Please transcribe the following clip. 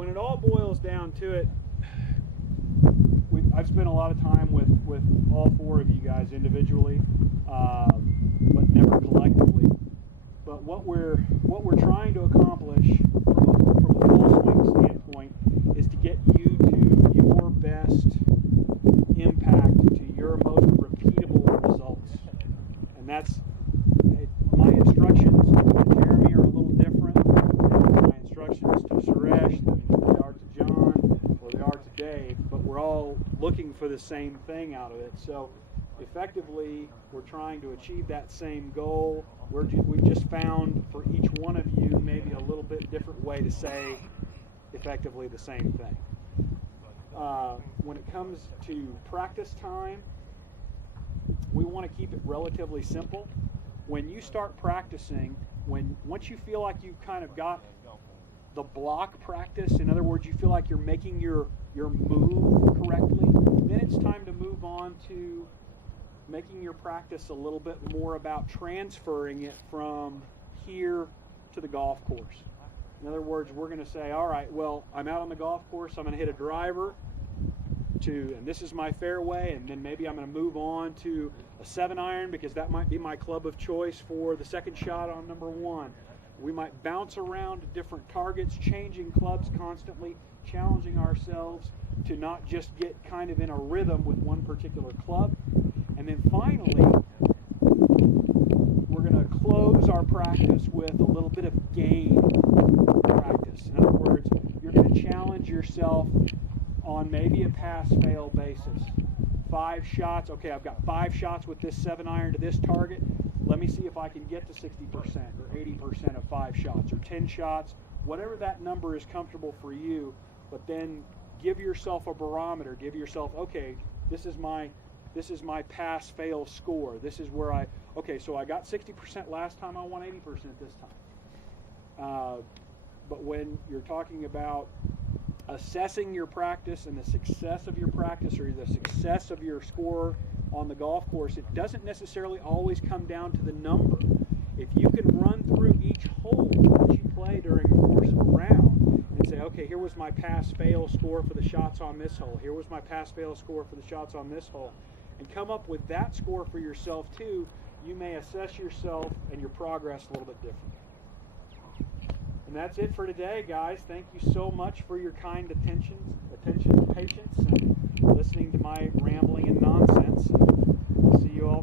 when it all boils down to it, I've spent a lot of time with all four of you guys individually, but never collectively. But what we're trying to accomplish from a full swing standpoint is to get you to your best impact, to your most repeatable results. And that's my instructions to Jeremy are a little different than my instructions to Suresh, than they are to John, or they are to Dave, but we're all looking for the same thing out of it. So effectively, we're trying to achieve that same goal. We've just found for each one of you maybe a little bit different way to say effectively the same thing. When it comes to practice time, we want to keep it relatively simple. When you start practicing, once you feel like you've kind of got the block practice, in other words, you feel like you're making your move correctly, then it's time to move on to making your practice a little bit more about transferring it from here to the golf course. In other words, we're going to say, all right, well, I'm out on the golf course, I'm going to hit a driver and this is my fairway, and then maybe I'm going to move on to a 7-iron because that might be my club of choice for the second shot on number 1. We might bounce around to different targets, changing clubs constantly, challenging ourselves to not just get kind of in a rhythm with one particular club. And then finally, we're going to close our practice with a little bit of game practice. In other words, you're going to challenge yourself on maybe a pass-fail basis. 5 shots. Okay, I've got 5 shots with this 7-iron to this target. Let me see if I can get to 60% or 80% of 5 shots or 10 shots, whatever that number is comfortable for you. But then give yourself a barometer. Give yourself, okay, this is my pass-fail score. This is where okay, so I got 60% last time, I want 80% this time. But when you're talking about assessing your practice and the success of your practice or the success of your score on the golf course, it doesn't necessarily always come down to the number. If you can run through each hole that you play during the course of a round and say, okay, here was my pass-fail score for the shots on this hole, here was my pass-fail score for the shots on this hole, and come up with that score for yourself too, you may assess yourself and your progress a little bit differently. And that's it for today, guys. Thank you so much for your kind attention, patience, and listening to my rambling and nonsense. And we'll see you all